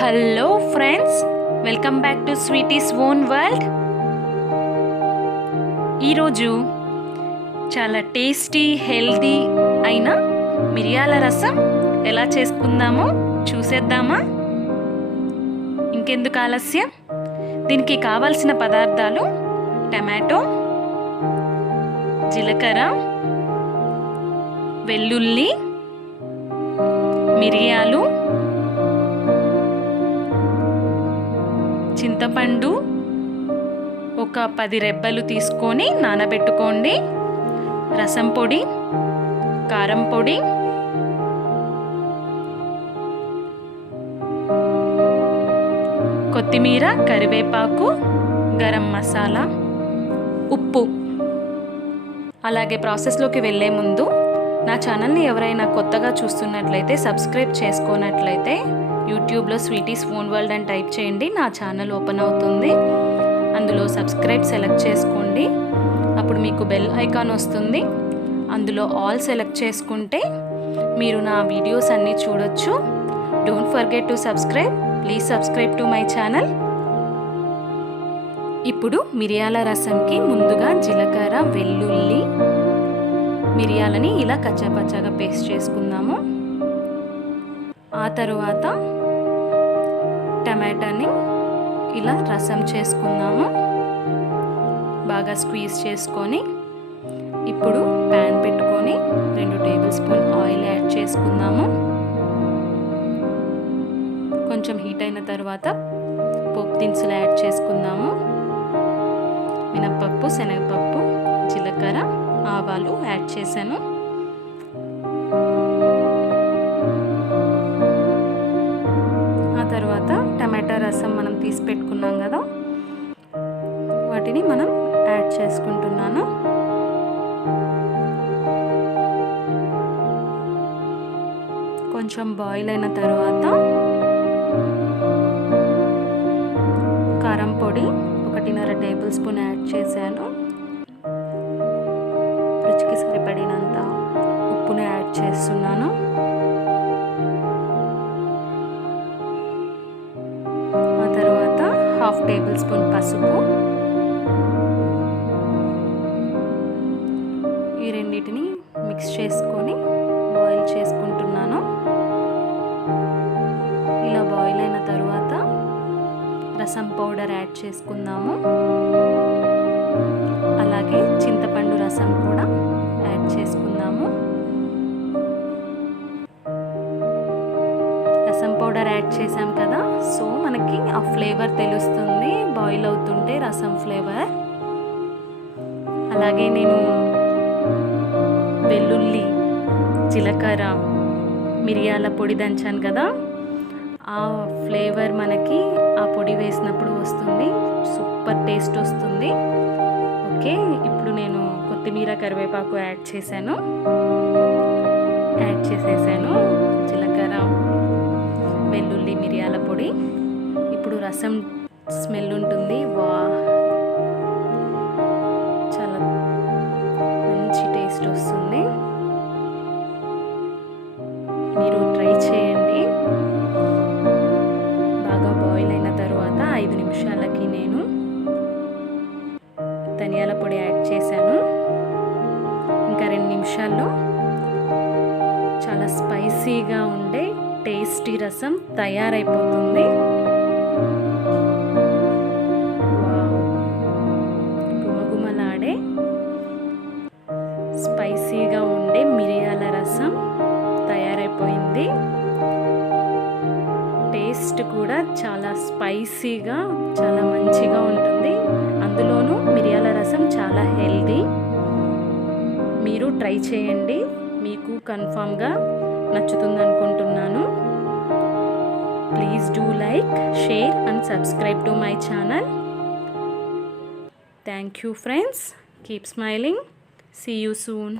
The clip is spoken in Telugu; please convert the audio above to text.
Hello friends, welcome back to sweeties own world. ఈరోజు చాలా టేస్టీ హెల్తీ అయిన మిరియాల రసం ఎలా చేసుకుందామో చూసేద్దామా? ఇంకెందుకు ఆలస్యం, దీనికి కావాల్సిన పదార్థాలు టమాటో, జీలకర్ర, వెల్లుల్లి, మిరియాలు, చింతపండు ఒక 10 రెబ్బలు తీసుకొని నానబెట్టుకోండి, రసం పొడి, కారం పొడి, కొత్తిమీర, కరివేపాకు, గరం మసాలా, ఉప్పు. అలాగే ప్రాసెస్లోకి వెళ్ళే ముందు నా ఛానల్ని ఎవరైనా కొత్తగా చూస్తున్నట్లయితే సబ్స్క్రైబ్ చేసుకోనట్లయితే యూట్యూబ్లో స్వీటీస్ ఓన్ వరల్డ్ అని టైప్ చేయండి, నా ఛానల్ ఓపెన్ అవుతుంది. అందులో సబ్స్క్రైబ్ సెలెక్ట్ చేసుకోండి, అప్పుడు మీకు బెల్ ఐకాన్ వస్తుంది. అందులో ఆల్ సెలెక్ట్ చేసుకుంటే మీరు నా వీడియోస్ అన్నీ చూడొచ్చు. Don't forget to subscribe, please subscribe to my channel. ఇప్పుడు మిరియాల రసంకి ముందుగా జీలకర్ర, వెల్లుల్లి, మిరియాలని ఇలా కచ్చాపచ్చాగా పేస్ట్ చేసుకుందాము. ఆ తరువాత టమాటాని ఇలా రసం చేసుకుందాము, బాగా స్క్వీజ్ చేసుకొని. ఇప్పుడు ప్యాన్ పెట్టుకొని 2 టేబుల్ స్పూన్ ఆయిల్ యాడ్ చేసుకుందాము. కొంచెం హీట్ అయిన తర్వాత పోపు దినుసులు యాడ్ చేసుకుందాము. మినప్పప్పు, శనగపప్పు, జీలకర్ర, ఆవాలు యాడ్ చేశాను. ఆ తర్వాత టమాటా రసం మనం తీసి పెట్టుకున్నాం కదా, వాటిని మనం యాడ్ చేసుకుంటున్నాను. కొంచెం బాయిల్ అయిన తర్వాత కారం పొడి 1.5 టేబుల్ స్పూన్ యాడ్ చేశాను. రుచికి సరిపడినంత ఉప్పుని యాడ్ చేస్తున్నాను. ఆ తర్వాత 1/2 టేబుల్ స్పూన్ పసుపు. ఈ రెండింటిని మిక్స్ చేసుకొని బాయిల్ చేసుకుంటున్నాను. ఇలా బాయిల్ అయిన తర్వాత రసం పౌడర్ యాడ్ చేసుకుందాము. అలాగే చింతపండు రసం కూడా యాడ్ చేసుకుందాము. రసం పౌడర్ యాడ్ చేసాం కదా, సో మనకి ఆ ఫ్లేవర్ తెలుస్తుంది బాయిల్ అవుతుంటే, రసం ఫ్లేవర్. అలాగే నేను వెల్లుల్లి, జీలకర్ర, మిరియాల పొడి దంచాను కదా, ఆ ఫ్లేవర్ మనకి ఆ పొడి వేసినప్పుడు వస్తుంది. సూపర్ టేస్ట్ వస్తుంది. ఓకే, ఇప్పుడు నేను కొత్తిమీర, కరివేపాకు యాడ్ చేసేసాను. జీలకర్ర, వెల్లుల్లి, మిరియాల పొడి. ఇప్పుడు రసం స్మెల్ ఉంటుంది. వా, చాలా మంచి టేస్ట్ వస్తుంది. మీరు ట్రై చేయండి. బాగా బాయిల్ అయిన తర్వాత 5 నిమిషాలకి నేను ధనియాల పొడి యాడ్ చేశాను. ఇంకా 2 నిమిషాల్లో చాలా స్పైసీగా ఉండే టేస్టీ రసం తయారైపోతుంది. గుమగుమలాడే స్పైసీగా ఉండే మిరియాల రసం తయారైపోయింది. టేస్ట్ కూడా చాలా స్పైసీగా, చాలా మంచిగా ఉంటుంది. అందులోనూ మిరియాల రసం చాలా హెల్దీ. మీరు ట్రై చేయండి, మీకు కన్ఫామ్గా నచ్చుతుంది అనుకుంటున్నాను. Please do like, share and subscribe to my channel. Thank you friends. Keep smiling. See you soon.